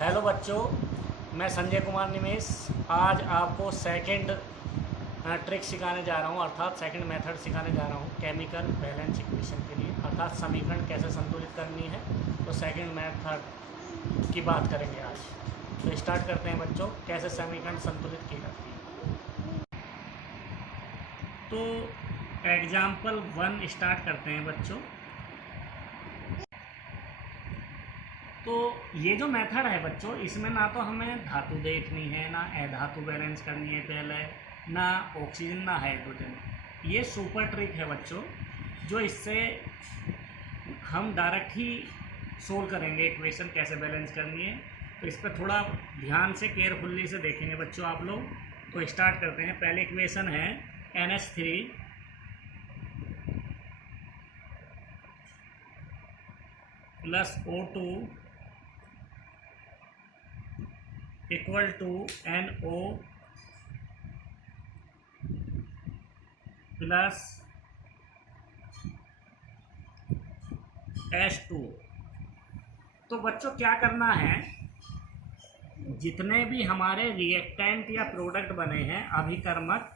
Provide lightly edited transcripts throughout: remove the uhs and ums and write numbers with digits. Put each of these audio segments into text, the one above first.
Hello बच्चों, मैं संजय कुमार निमेश आज आपको सेकंड ट्रिक सिखाने जा रहा हूँ, अर्थात सेकंड मेथड सिखाने जा रहा हूँ केमिकल बैलेंस इक्वेशन के लिए, अर्थात समीकरण कैसे संतुलित करनी है। तो सेकंड मेथड की बात करेंगे आज। तो स्टार्ट करते हैं बच्चों, कैसे समीकरण संतुलित की जाती है। तो एग्जाम्पल 1 स्टार्ट करते हैं बच्चों। तो ये जो मेथड है बच्चों, इसमें ना तो हमें धातु देखनी है, ना अधातु बैलेंस करनी है पहले, ना ऑक्सीजन ना हाइड्रोजन। ये सुपर ट्रिक है बच्चों, जो इससे हम डायरेक्ट ही सोल्व करेंगे इक्वेशन कैसे बैलेंस करनी है। तो इस पर थोड़ा ध्यान से केयरफुल्ली से देखेंगे बच्चों आप लोग। तो स्टार्ट करते हैं। पहले इक्वेशन है NH3 plus O2 equal to NO plus H2। तो बच्चों क्या करना है, जितने भी हमारे रिएक्टेंट या प्रोडक्ट बने हैं, अभिकर्मक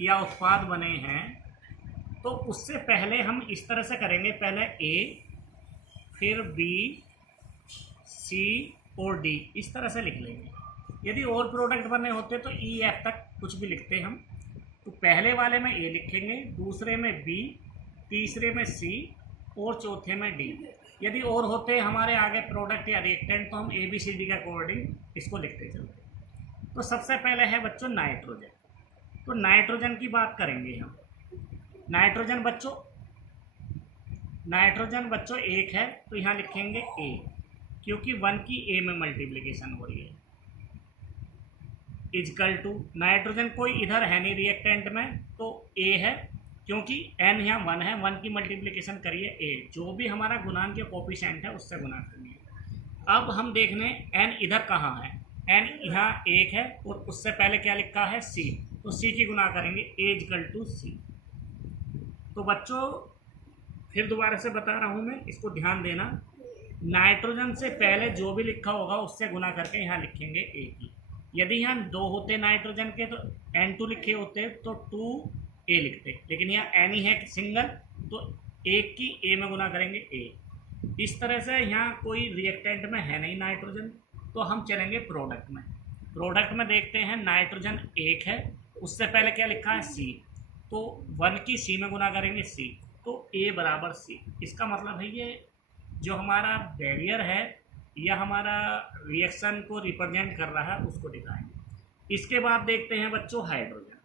या उत्पाद बने हैं, तो उससे पहले हम इस तरह से करेंगे। पहले A, फिर B, C और D, इस तरह से लिख लेंगे। यदि और प्रोडक्ट बने होते तो E F तक कुछ भी लिखते हम। तो पहले वाले में A लिखेंगे, दूसरे में B, तीसरे में C और चौथे में D। यदि और होते हमारे आगे प्रोडक्ट या रिएक्टेंट तो हम ABCD के अकॉर्डिंग इसको लिखते चलते। तो सबसे पहले है बच्चों नाइट्रोजन। तो नाइट्रोजन की बात करेंगे हम। नाइट्रोजन बच्चों एक है, तो यहाँ लिखेंगे A, क्योंकि 1 की A में मल्टीप्लिकेशन हो रही है, इजकल टू नाइट्रोजन कोई इधर है नहीं रिएक्टेंट में, तो A है, क्योंकि N यहाँ 1 है, 1 की मल्टीप्लिकेशन करिए A, जो भी हमारा गुणांक या कोफिशिएंट है उससे गुना करिए। अब हम देख लें N इधर कहाँ है। N यहाँ 1 है और उससे पहले क्या लिखा है C, तो C की गुना करेंगे A इजकल टू C। तो बच्चों फिर दोबारा से बता रहा हूँ मैं, इसको ध्यान देना। नाइट्रोजन से पहले जो भी लिखा होगा उससे गुना करके यहाँ लिखेंगे A की। यदि यहाँ 2 होते नाइट्रोजन के तो N2 लिखे होते तो 2A लिखते, लेकिन यहाँ N ही है सिंगल, तो 1 की A में गुना करेंगे A। इस तरह से यहाँ कोई रिएक्टेंट में है नहीं नाइट्रोजन, तो हम चलेंगे प्रोडक्ट में। प्रोडक्ट में देखते हैं नाइट्रोजन 1 है, उससे पहले क्या लिखा है C, तो 1 की C में गुना करेंगे C, तो A बराबर C। इसका मतलब है ये जो हमारा बैरियर है या हमारा रिएक्शन को रिप्रेजेंट कर रहा है उसको दिखाएंगे। इसके बाद देखते हैं बच्चों हाइड्रोजन।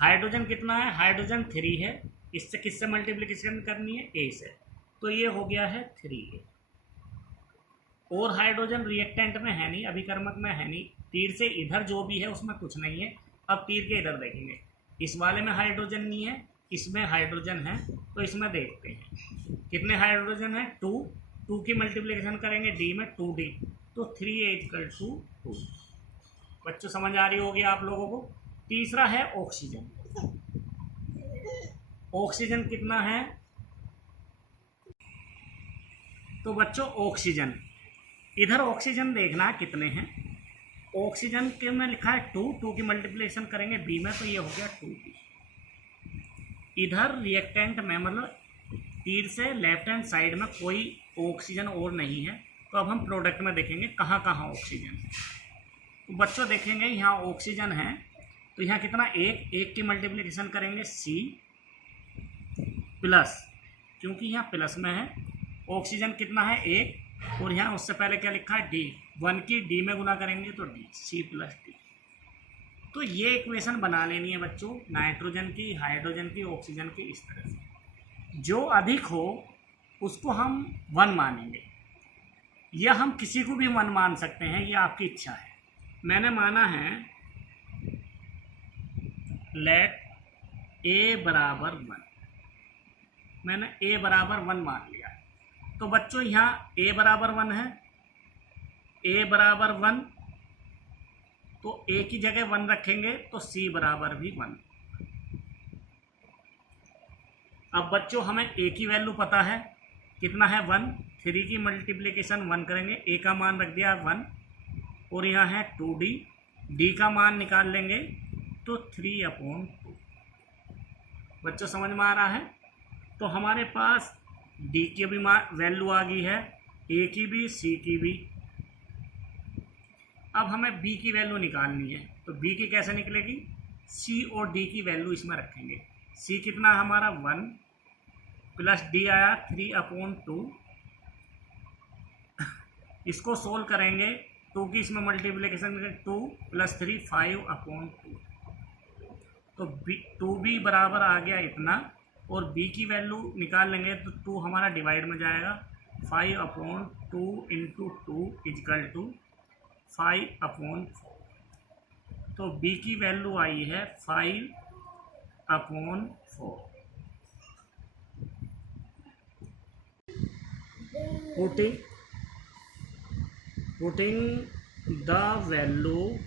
हाइड्रोजन कितना है, हाइड्रोजन 3 है, इससे किससे मल्टीप्लिकेशन करनी है, A से, तो ये हो गया है 3A। और हाइड्रोजन रिएक्टेंट में है नहीं, अभिकर्मक में है नहीं, तीर से इधर जो भी है उसमें कुछ नहीं है। अब तीर के इधर देखेंगे, इस वाले में हाइड्रोजन नहीं है, इसमें हाइड्रोजन है, तो इसमें देखते हैं कितने हाइड्रोजन है, 2 की मल्टीप्लिकेशन करेंगे D में 2D, तो 3A इक्वल टू 2। बच्चों समझ आ रही होगी आप लोगों को। तीसरा है ऑक्सीजन। ऑक्सीजन कितना है, तो बच्चों ऑक्सीजन इधर ऑक्सीजन देखना कितने हैं। ऑक्सीजन के में लिखा है 2 की मल्टीप्लिकेशन करेंगे B में, तो ये हो गया 2B। इधर रिएक्टेंट में मतलब तीर से लेफ्ट हैंड साइड में कोई ऑक्सीजन और नहीं है, तो अब हम प्रोडक्ट में देखेंगे कहाँ कहाँ ऑक्सीजन है। तो बच्चों देखेंगे यहाँ ऑक्सीजन है, तो यहाँ कितना 1 की मल्टीप्लिकेशन करेंगे C प्लस, क्योंकि यहाँ प्लस में है, ऑक्सीजन कितना है 1, और यहाँ उससे पहले क्या लिखा है D, 1 की D में गुना करेंगे तो D, C प्लस D। तो ये इक्वेशन बना लेनी है बच्चों, नाइट्रोजन की, हाइड्रोजन की, ऑक्सीजन की, इस तरह से। जो अधिक हो उसको हम 1 मानेंगे, या हम किसी को भी 1 मान सकते हैं, ये आपकी इच्छा है। मैंने माना है लेट A बराबर 1, मैंने A बराबर 1 मान लिया। तो बच्चों यहाँ A बराबर 1 है, A बराबर 1, तो A की जगह 1 रखेंगे तो C बराबर भी 1। अब बच्चों हमें A की वैल्यू पता है, कितना है 1, 3 की मल्टीप्लिकेशन 1 करेंगे, ए का मान रख दिया 1 और यहाँ है 2d, डी का मान निकाल लेंगे तो 3/2। बच्चों समझ में आ रहा है? तो हमारे पास डी की भी वैल्यू आ गई है, ए की भी, सी की भी। अब हमें बी की वैल्यू निकालनी है, तो बी की कैसे निकलेगी? सी और डी की वैल्यू इसमें रखेंगे। सी कितना हमारा 1 प्लस डी आया 3/2। इसको सोल्व करेंगे, 2 की इसमें मल्टीप्लिकेशन 2 + 3 5/2। तो 2b बराबर आ गया इतना, और b की वैल्यू निकाल लेंगे तो 2 हमारा डिवाइड में जाएगा, 5/2 × 2 = 5/4। तो b की वैल्यू आई है 5/4। putting the value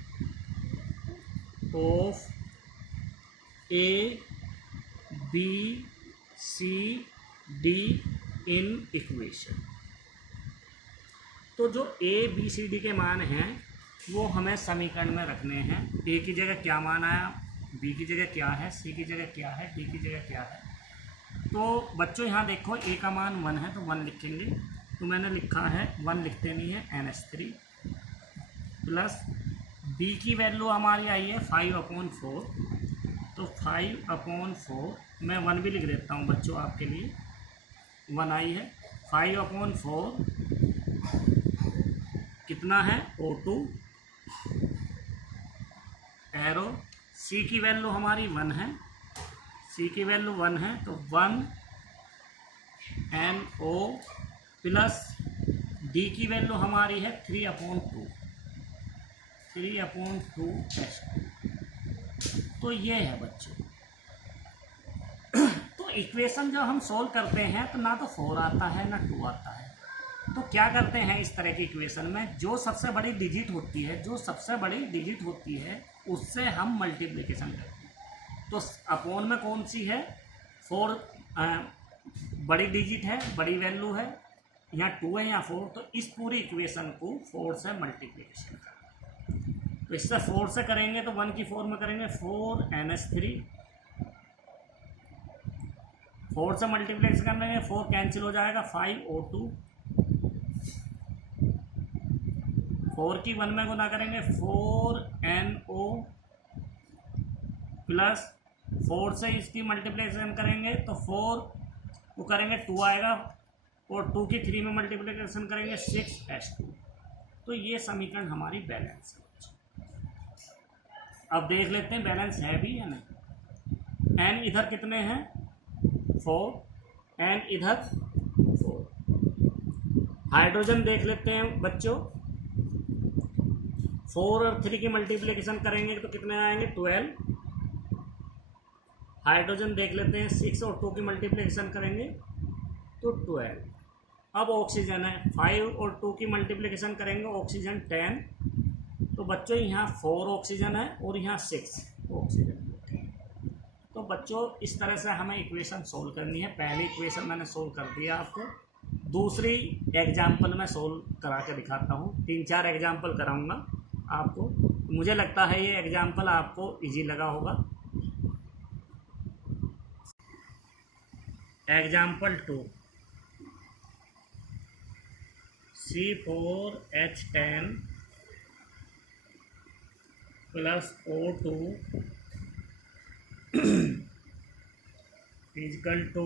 of a, b, c, d in equation। तो जो a, b, c, d के मान हैं वो हमें समीकरण में रखने हैं। a की जगह क्या मान आया, b की जगह क्या है, c की जगह क्या है, d की जगह क्या है। तो बच्चों यहाँ देखो a का मान 1 है तो 1 लिखेंगे, तो मैंने लिखा है 1 लिखते नहीं है NH3 प्लस b की वैल्यू हमारी आई है 5/4। तो 5/4 मैं 1 भी लिख देता हूँ बच्चों आपके लिए, 1 आई है। 5/4 कितना है O2 एरो। C की वैल्यू हमारी 1 है, C की वैल्यू 1 है तो 1 NO प्लस D की वैल्यू हमारी है 3/2 H2। तो ये है बच्चों। तो इक्वेशन जब हम सोल्व करते हैं तो ना तो 4 आता है ना 2 आता है। तो क्या करते हैं इस तरह की इक्वेशन में, जो सबसे बड़ी डिजिट होती है उससे हम मल्टीप्लिकेशन करते हैं। तो अपोन में कौन सी है, 4 बड़ी डिजिट है, बड़ी वैल्यू है, यहाँ 2 है यहाँ 4, तो इस पूरी इक्वेशन को 4 से मल्टीप्लिकेशन करना। तो इससे 4 से करेंगे तो 1 की 4 में करेंगे 4NH3, 4 से मल्टीप्लिकेशन करेंगे 4 कैंसिल हो जाएगा 5O2, 4 की 1 में गुना करेंगे 4NO प्लस 4 से इसकी मल्टीप्लिकेशन करेंगे तो 4 को करेंगे 2 आएगा, और 2 की 3 में मल्टीप्लिकेशन करेंगे 6H2। तो ये समीकरण हमारी बैलेंस है। अब देख लेते हैं बैलेंस है भी या नहीं। n इधर कितने हैं 4, n इधर 4। हाइड्रोजन देख लेते हैं बच्चों, 4 और 3 की मल्टीप्लिकेशन करेंगे तो कितने आएंगे 12। हाइड्रोजन देख लेते हैं 6 और 2 की मल्टीप्लिकेशन करेंगे तो 12। अब ऑक्सीजन है, 5 और 2 की मल्टीप्लिकेशन करेंगे ऑक्सीजन 10। तो बच्चों यहाँ 4 ऑक्सीजन है और यहाँ 6 ऑक्सीजन। तो बच्चों इस तरह से हमें इक्वेशन सोल्व करनी है। पहली इक्वेशन मैंने सोल्व कर दिया आपको, दूसरी एग्जाम्पल में सोल्व करा के दिखाता हूँ। 3-4 एग्जाम्पल कराऊंगा आपको, मुझे लगता है ये एग्जाम्पल आपको इजी लगा होगा। Example 2, C4H10 plus O2 equal to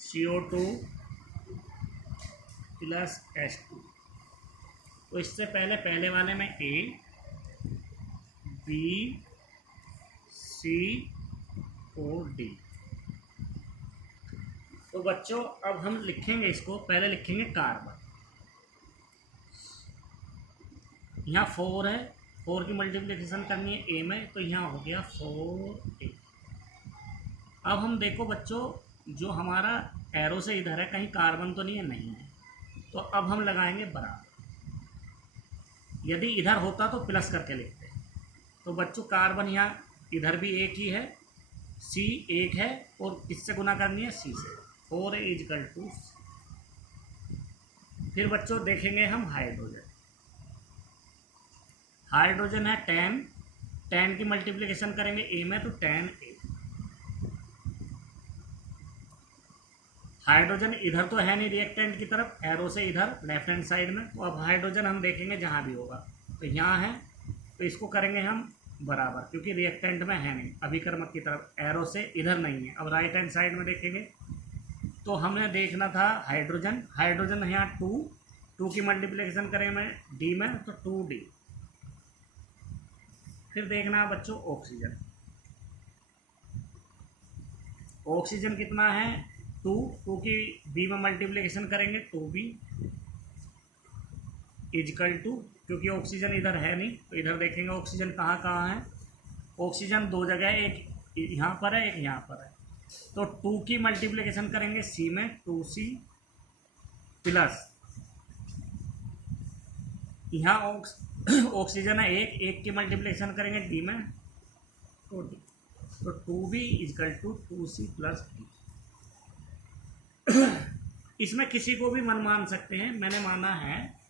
CO2 plus H2। तो इससे पहले वाले में A, B, C और D। तो बच्चों अब हम लिखेंगे इसको, पहले लिखेंगे कार्बन। यहाँ 4 है, 4 की मल्टीप्लिकेशन करनी है A में, तो यहाँ हो गया 4A। अब हम देखो बच्चों, जो हमारा एरो से इधर है कहीं कार्बन तो नहीं है, नहीं है, तो अब हम लगाएंगे बराबर। यदि इधर होता तो प्लस करके लिखते। तो बच्चों कार्बन यहाँ इधर भी एक ही है, C 1 है और किससे गुना करनी है C से, 4A इजकल टू, फिर बच्चों देखेंगे हम हाइड्रोजन। हाइड्रोजन है 10, 10 की मल्टीप्लिकेशन करेंगे ए में तो 10A। हाइड्रोजन इधर तो है नहीं रिएक्टेंट की तरफ, एरो से इधर लेफ्ट हैंड साइड में, तो अब हाइड्रोजन हम देखेंगे जहाँ भी होगा, तो यहाँ है तो इसको करेंगे हम बराबर, क्योंकि रिएक्टेंट में है नहीं, अभिकर्मक की तरफ एरो से इधर नहीं है। अब राइट हैंड साइड में देखेंगे तो हमने देखना था हाइड्रोजन, हाइड्रोजन है यहाँ 2 की मल्टीप्लिकेशन करेंगे डी में तो 2D। फिर देखना है बच्चों ऑक्सीजन, ऑक्सीजन कितना है 2 की बी में मल्टीप्लिकेशन करेंगे 2B इजकल टू, क्योंकि ऑक्सीजन इधर है नहीं तो इधर देखेंगे ऑक्सीजन कहाँ कहाँ है। ऑक्सीजन 2 जगह है, एक यहाँ पर है एक यहाँ पर है, तो 2 की मल्टीप्लिकेशन करेंगे सी में 2C प्लस यहाँ ऑक्सीजन है एक की मल्टीप्लिकेशन करेंगे डी में तो डी, तो 2B is equal to 2C plus D. इसमें किसी को भी मन मान सकते हैं, मैंने माना है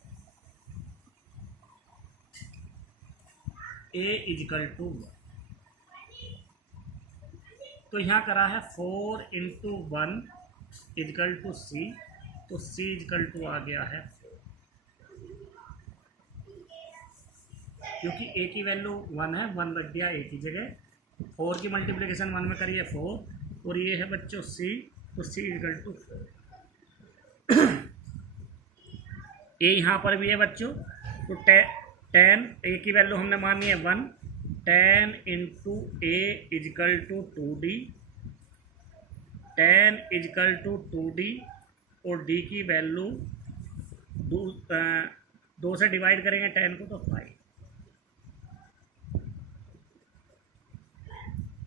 A इजकल टू 1, तो यहाँ करा है 4 इंटू 1 इजकल टू C, तो C इजकल टू आ गया है 4, क्योंकि A की वैल्यू 1 है, 1 रख दिया A की जगह, 4 की मल्टीप्लिकेशन 1 में करिए 4, और ये है बच्चों C, तो C इजकल टू 4। A यहाँ पर भी है बच्चों, तो 10 A की वैल्यू हमने मानी है 1, 10 into A equal to 2D, 10 equal to 2D, और D की वैल्यू 2 से डिवाइड करेंगे 10 को तो 5।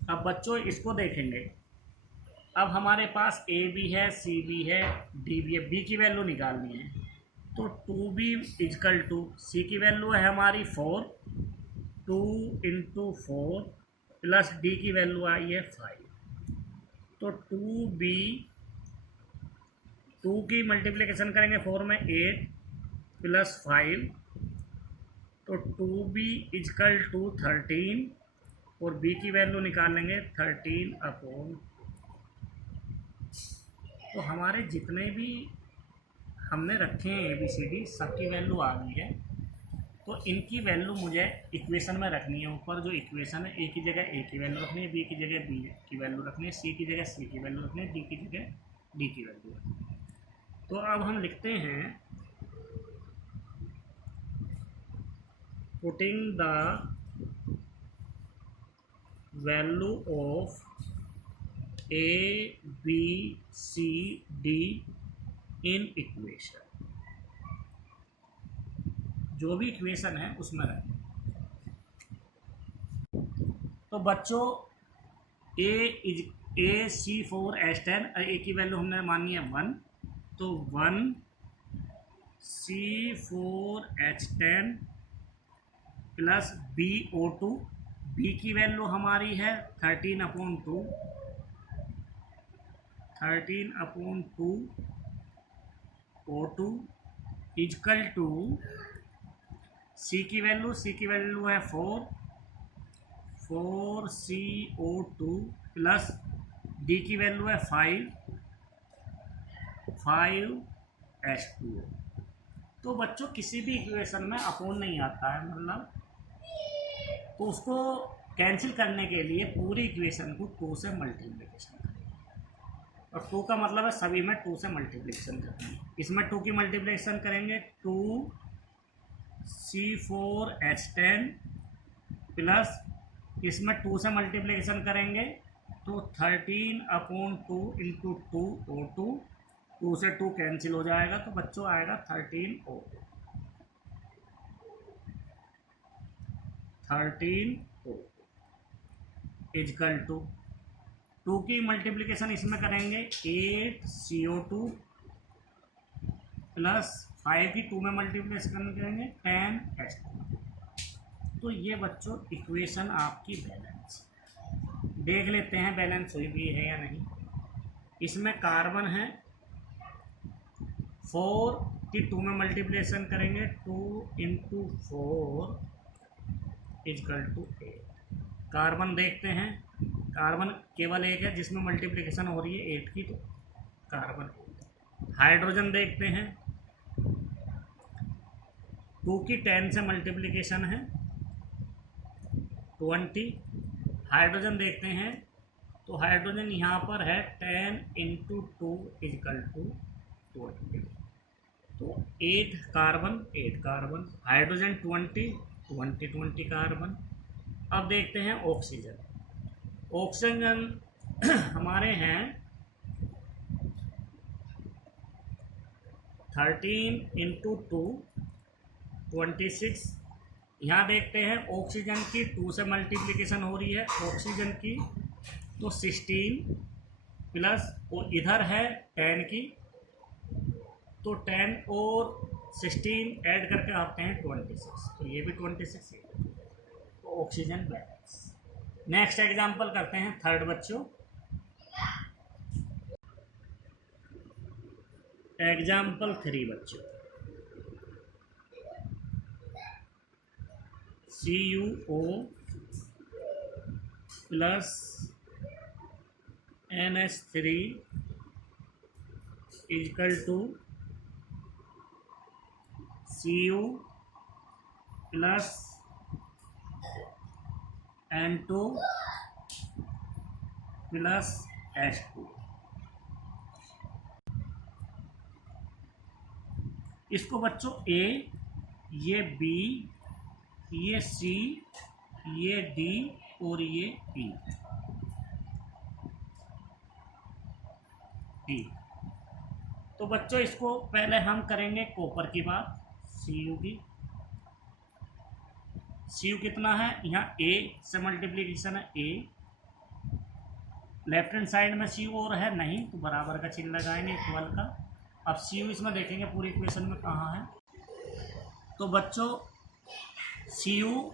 अब बच्चों इसको देखेंगे, अब हमारे पास A भी है, C भी है, D भी है, B की वैल्यू निकालनी है, तो 2B इजकल टू C की वैल्यू है हमारी 4, 2 इंटू 4 प्लस D की वैल्यू आई है 5, तो 2B, 2 की मल्टीप्लिकेशन करेंगे 4 में 8 प्लस 5, तो 2B इजकल टू 13, और B की वैल्यू निकालेंगे 13 अपॉन। तो हमारे जितने भी हमने रखे हैं ABCD सबकी वैल्यू आ गई है, तो इनकी वैल्यू मुझे इक्वेशन में रखनी है। ऊपर जो इक्वेशन है A की जगह A की वैल्यू रखनी है, B की जगह B की वैल्यू रखनी है, C की जगह C की वैल्यू रखनी है, D की जगह D की वैल्यू रखनी है। तो अब हम लिखते हैं putting the value of A, B, C, D in equation, जो भी इक्वेशन है उसमें रखें। तो बच्चों AC4H10, A की वैल्यू हमने मानी है 1, तो 1 C4H10 प्लस BO2, B की वैल्यू हमारी है 13/2, 13/2 O2 इजकल टू C की वैल्यू है 4, 4CO2 प्लस D की वैल्यू है 5, 5H2O। तो बच्चों किसी भी इक्वेशन में अपोन नहीं आता है, मतलब तो उसको कैंसिल करने के लिए पूरी इक्वेशन को 2 से मल्टीप्लिकेशन करेंगे, और 2 का मतलब है सभी में 2 से मल्टीप्लिकेशन करेंगे। इसमें 2 की मल्टीप्लिकेशन करेंगे 2 C4H10 प्लस इसमें 2 से मल्टीप्लिकेशन करेंगे तो 13/2 इंटू 2 O2, 2 से 2 कैंसिल हो जाएगा, तो बच्चों आएगा 13O, 13O इजकल टू 2 की मल्टीप्लिकेशन इसमें करेंगे 8CO2 प्लस 5 की 2 में मल्टीप्लिकेशन करेंगे 10H2। तो ये बच्चों इक्वेशन आपकी बैलेंस, देख लेते हैं बैलेंस हुई भी है या नहीं। इसमें कार्बन है 4 की 2 में मल्टीप्लिकेशन करेंगे, 2 इंटू 4 इजकल टू 8। कार्बन देखते हैं, कार्बन केवल एक है जिसमें मल्टीप्लिकेशन हो रही है 8 की, तो कार्बन। हाइड्रोजन देखते हैं, 2 की 10 से मल्टीप्लिकेशन है 20। हाइड्रोजन देखते हैं, तो हाइड्रोजन यहाँ पर है 10 इंटू 2 इजकल टू 20। तो 8 कार्बन 8 कार्बन, हाइड्रोजन 20 कार्बन। अब देखते हैं ऑक्सीजन। ऑक्सीजन हमारे हैं 13 इंटू 2 26। यहाँ देखते हैं ऑक्सीजन की 2 से मल्टीप्लिकेशन हो रही है ऑक्सीजन की, तो 16 प्लस और इधर है 10 की, तो 10 और 16 ऐड करके आते हैं 26, तो ये भी 26 है, तो ऑक्सीजन बैलेंस। नेक्स्ट एग्जांपल करते हैं थर्ड बच्चों। एग्जाम्पल 3 बच्चों, CuO plus NH3 equal to Cu plus N2 plus H2। इसको बच्चों A, ये B, ये C, ये D और ये E। तो बच्चों इसको पहले हम करेंगे कॉपर की बात, Cu की। Cu कितना है, यहाँ A से मल्टीप्लिकेशन है A, लेफ्ट हैंड साइड में Cu और है नहीं, तो बराबर का चिन्ह लगाएंगे इक्वल का। अब Cu इसमें देखेंगे पूरी इक्वेशन में कहाँ है, तो बच्चों Cu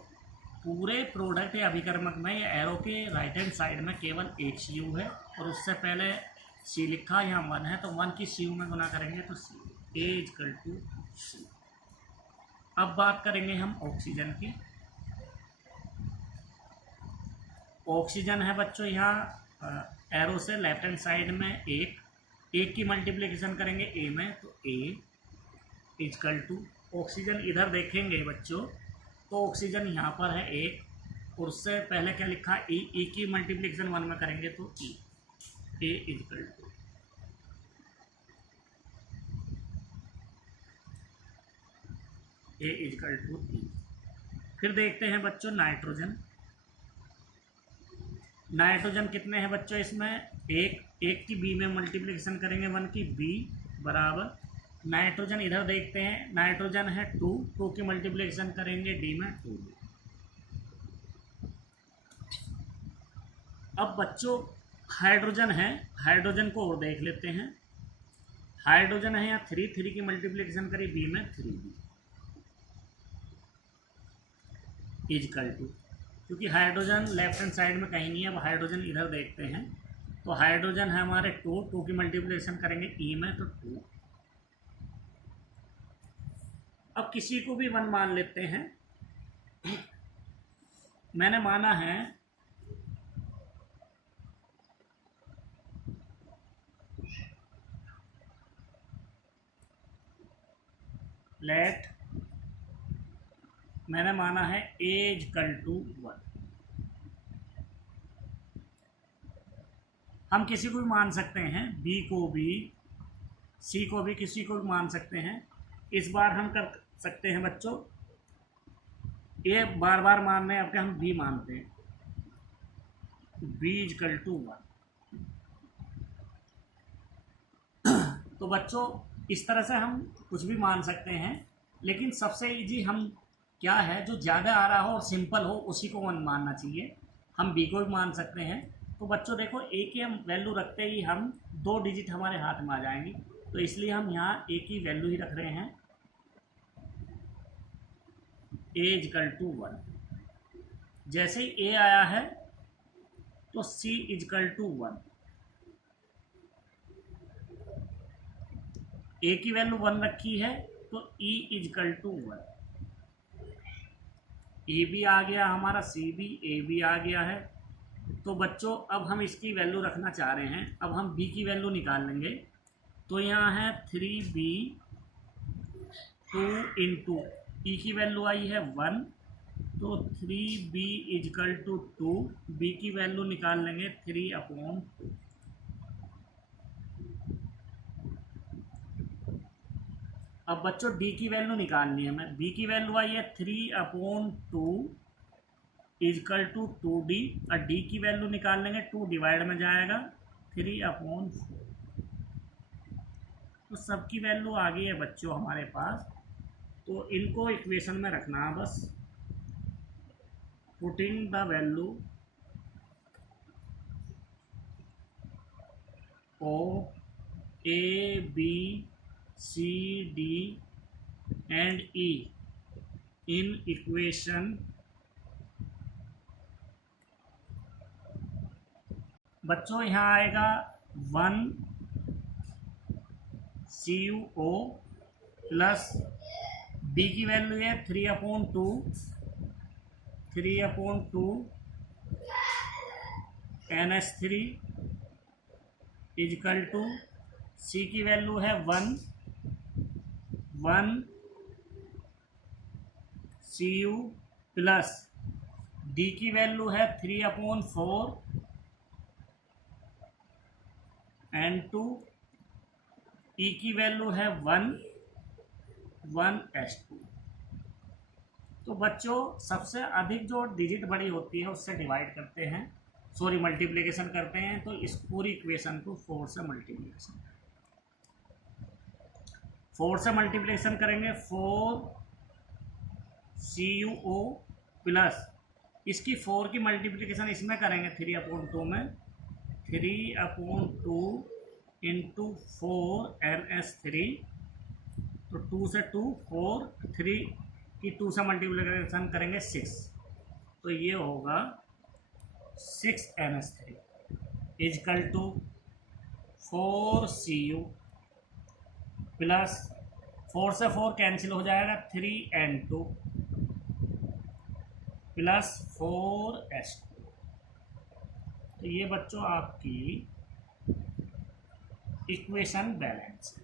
पूरे प्रोडक्ट या अभिकर्मक में या एरो के राइट हैंड साइड में केवल एक Cu है, और उससे पहले C लिखा यहाँ 1 है, तो 1 की Cu में गुना करेंगे तो C A equal to C। अब बात करेंगे हम ऑक्सीजन की। ऑक्सीजन है बच्चों यहाँ एरो से लेफ्ट हैंड साइड में एक की मल्टीप्लिकेशन करेंगे A में, तो A इजकल टू ऑक्सीजन इधर देखेंगे बच्चों, तो ऑक्सीजन यहाँ पर है 1, और उससे पहले क्या लिखा E की मल्टीप्लिकेशन 1 में करेंगे तो E A equal to A equal to E। फिर देखते हैं बच्चों नाइट्रोजन। नाइट्रोजन कितने हैं बच्चों, इसमें एक की B में मल्टीप्लिकेशन करेंगे 1 की B बराबर, नाइट्रोजन इधर देखते हैं, नाइट्रोजन है 2 की मल्टीप्लिकेशन करेंगे D में 2। अब बच्चों हाइड्रोजन है, हाइड्रोजन को और देख लेते हैं। हाइड्रोजन है यहाँ 3 की मल्टीप्लिकेशन करी B में 3B इजकल टू, क्योंकि हाइड्रोजन लेफ्ट हैंड साइड में कहीं नहीं है, अब हाइड्रोजन इधर देखते हैं, तो हाइड्रोजन है हमारे 2 की मल्टीप्लिकेशन करेंगे E में तो 2। अब किसी को भी 1 मान लेते हैं, मैंने माना है लेट, मैंने माना है A इजकल टू 1। हम किसी को भी मान सकते हैं, B को भी C को भी, किसी को भी मान सकते हैं। इस बार हम कर सकते हैं बच्चों, ये बार बार मान रहे हैं, अब हम B मानते हैं, B इजकल टू 1। तो बच्चों इस तरह से हम कुछ भी मान सकते हैं, लेकिन सबसे इजी हम क्या है, जो ज़्यादा आ रहा हो और सिंपल हो उसी को 1 मानना चाहिए। हम B को भी मान सकते हैं। तो बच्चों देखो A की हम वैल्यू रखते ही हम 2 डिजिट हमारे हाथ में आ जाएंगी, तो इसलिए हम यहाँ A की वैल्यू ही रख रहे हैं, A इजकल टू 1। जैसे ही A आया है तो C इजकल टू 1, ए की वैल्यू 1 रखी है तो ई इजकल टू 1, ए भी आ गया हमारा, सी भी, ए भी आ गया है। तो बच्चों अब हम इसकी वैल्यू रखना चाह रहे हैं, अब हम बी की वैल्यू निकाल लेंगे। तो यहाँ है 3b 2 इंटू ई की वैल्यू आई है 1, तो 3b इजकल टू 2, बी की वैल्यू निकाल लेंगे 3/2। अब बच्चों डी की वैल्यू निकालनी है हमें, बी की वैल्यू आई है 3/2 इजकल टू 2d, और डी की वैल्यू निकाल लेंगे, 2 डिवाइड में जाएगा 3/4। तो सबकी वैल्यू आ गई है बच्चों हमारे पास। तो इनको इक्वेशन में रखना है बस, putting the value of A B C D and E in equation. बच्चों यहाँ आएगा 1 CuO प्लस बी की वैल्यू है 3/2 NH3 इजकल टू सी की वैल्यू है 1 Cu प्लस डी की वैल्यू है 3/4 N2, ई की वैल्यू है 1 H2। तो बच्चों सबसे अधिक जो डिजिट बड़ी होती है उससे डिवाइड करते हैं, सॉरी मल्टीप्लिकेशन करते हैं। तो इस पूरी इक्वेशन को 4 से मल्टीप्लिकेशन करेंगे। 4 CuO प्लस इसकी 4 की मल्टीप्लिकेशन इसमें करेंगे 3/2 में, 3/2 इंटू 4 NH3, तो 2 से 2 4, 3 की 2 से मल्टीप्लिकेशन करेंगे 6, तो ये होगा 6 NH3 equal to 4 Cu plus 4 से 4 कैंसिल हो जाएगा 3 N2 प्लस 4 H2। तो ये बच्चों आपकी इक्वेशन बैलेंस है।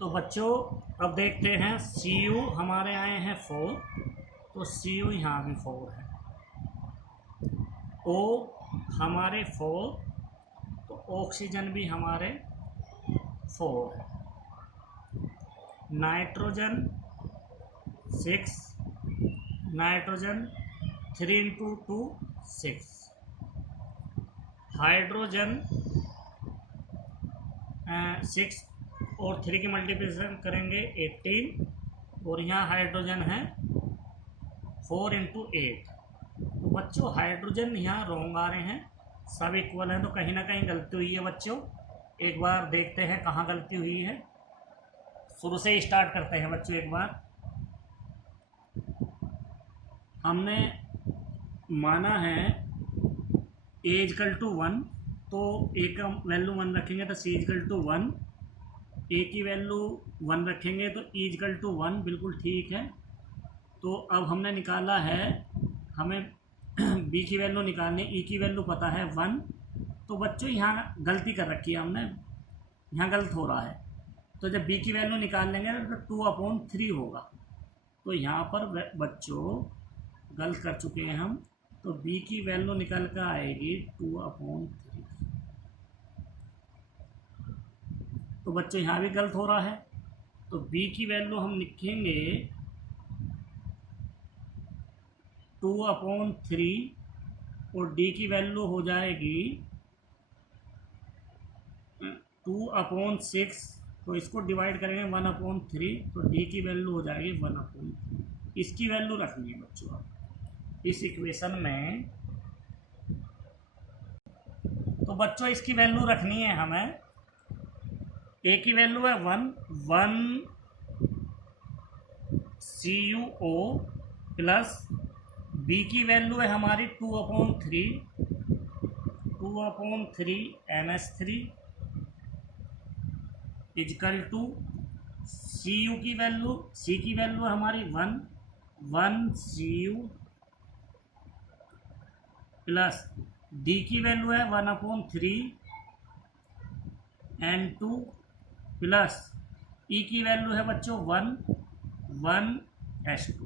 तो बच्चों अब देखते हैं, Cu हमारे आए हैं 4, तो Cu यहाँ भी 4 है, O हमारे 4, तो ऑक्सीजन भी हमारे 4 है, नाइट्रोजन 6, नाइट्रोजन 3 इंटू 2 6, हाइड्रोजन 6 और 3 की मल्टीप्लिकेशन करेंगे 18, और यहाँ हाइड्रोजन है 4 इंटू 8। तो बच्चों हाइड्रोजन यहाँ रॉन्ग आ रहे हैं, सब इक्वल हैं, तो कहीं ना कहीं गलती हुई है बच्चों। एक बार देखते हैं कहाँ गलती हुई है, शुरू से ही स्टार्ट करते हैं बच्चों। एक बार हमने माना है ए इजकल टू 1, तो ए का वैल्यू 1 रखेंगे तो सी इजकल टू 1, ए की वैल्यू 1 रखेंगे तो ई इजकल टू 1, बिल्कुल ठीक है। तो अब हमने निकाला है, हमें बी की वैल्यू निकालनी, ई की वैल्यू पता है 1। तो बच्चों यहाँ गलती कर रखी है हमने, यहाँ गलत हो रहा है। तो जब बी की वैल्यू निकाल लेंगे तो 2/3 होगा, तो यहाँ पर बच्चों गलत कर चुके हैं हम। तो b की वैल्यू निकल कर आएगी 2/3। तो बच्चों यहाँ भी गलत हो रहा है, तो b की वैल्यू हम लिखेंगे 2/3, और d की वैल्यू हो जाएगी 2/6, तो इसको डिवाइड करेंगे 1/3, तो d की वैल्यू हो जाएगी 1/3। इसकी वैल्यू रखनी है बच्चों आप इस इक्वेशन में। तो बच्चों इसकी वैल्यू रखनी है हमें, ए की वैल्यू है 1 CuO प्लस बी की वैल्यू है हमारी 2/3, 2/3 NH3 इजकल टू Cu की वैल्यू, C की वैल्यू हमारी 1 Cu प्लस D की वैल्यू है 1/3 N2 प्लस E की वैल्यू है बच्चों 1 H2।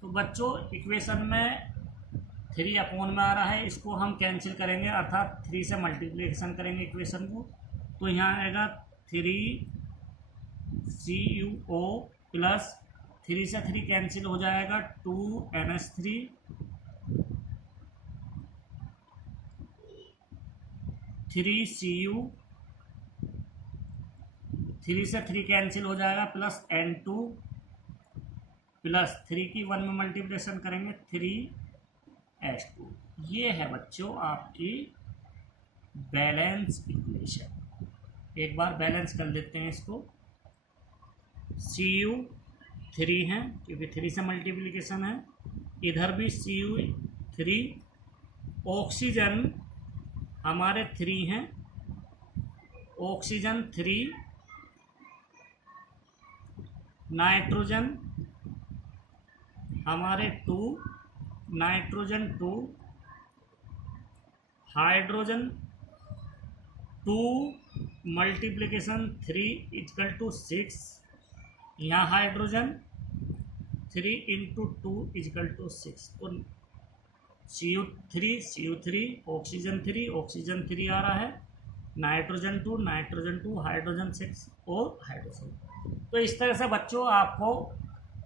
तो बच्चों इक्वेशन में 3 अपॉन में आ रहा है, इसको हम कैंसिल करेंगे अर्थात 3 से मल्टीप्लिकेशन करेंगे इक्वेशन को, तो यहाँ आएगा 3 CuO प्लस 3 से 3 कैंसिल हो जाएगा 2 NH3 3 Cu 3 से 3 कैंसिल हो जाएगा प्लस N2 प्लस 3 की 1 में मल्टीप्लिकेशन करेंगे 3H2। ये है बच्चों आपकी बैलेंस इक्वेशन। एक बार बैलेंस कर लेते हैं इसको। Cu 3 है क्योंकि 3 से मल्टीप्लिकेशन है, इधर भी Cu 3, ऑक्सीजन हमारे 3 हैं, ऑक्सीजन 3, नाइट्रोजन हमारे 2, nitrogen 2, hydrogen 2 multiplication 3 equal to 6, यहाँ हाइड्रोजन 3 इंटू 2 इक्वल टू 6। तो Cu3 ऑक्सीजन 3 ऑक्सीजन 3 आ रहा है, नाइट्रोजन 2 हाइड्रोजन 6 और हाइड्रोजन। तो इस तरह से बच्चों आपको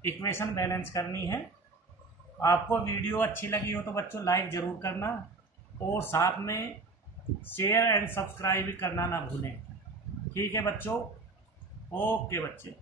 इक्वेशन बैलेंस करनी है। आपको वीडियो अच्छी लगी हो तो बच्चों लाइक ज़रूर करना और साथ में शेयर एंड सब्सक्राइब भी करना ना भूलें। ठीक है बच्चों, ओके बच्चे।